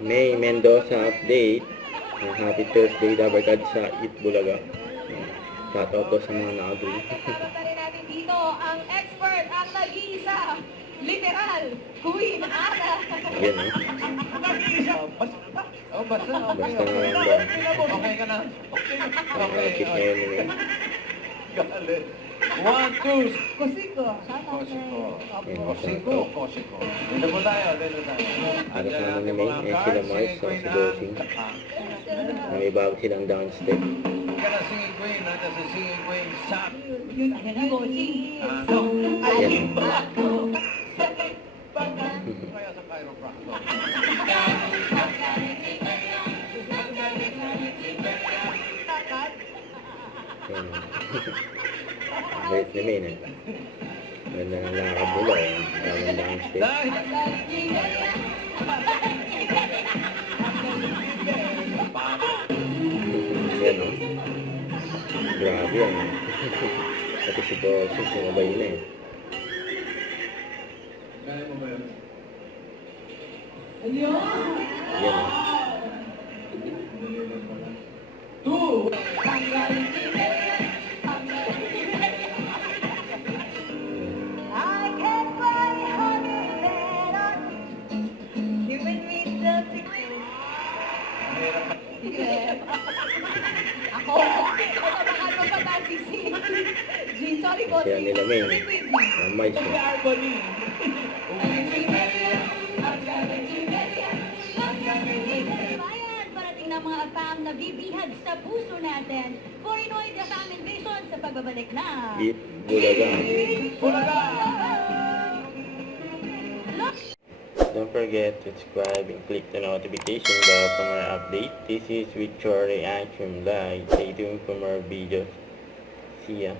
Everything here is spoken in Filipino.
May Mendoza update. Happy Thursday, Dabarkad sa Itbulaga. Shoutout po sa mga na-agree. natin dito ang expert, ang nag-iisa, literal, Queen Ana. Yan eh. Basta na lang ba? Okay ka na? Nakakit ngayon eh. Galit. 1, 2, Kusiko. Kosiko. Dito po tayo. Agad naman ni May, sila Mars, sa si Bossing. May bago silang dance step. Ka na singing queen, nata si singing queen, Sam. Yun ang Bossing. Yan. Kaya sa chiropractor. Yan. Bait ni May na. Ganda ng lakad nila eh. Damang dance step. Yan o. Grabe yan. Pati si Bossing, sumabay na eh. Yan o. I can't find honey better. Giving me something. Ako, baka magpatag si Jean. Sorry, Kaya Bossing. nila May. Ang mais eh. Bayan, parating na mga afam na bibihag sa puso natin. For Pinoy The Afam Invasion sa pagbabalik na. Itbulaga. Don't forget to subscribe and click the notification bell for more update. This is Victoria Reaction Live. Stay tuned for more videos. See ya.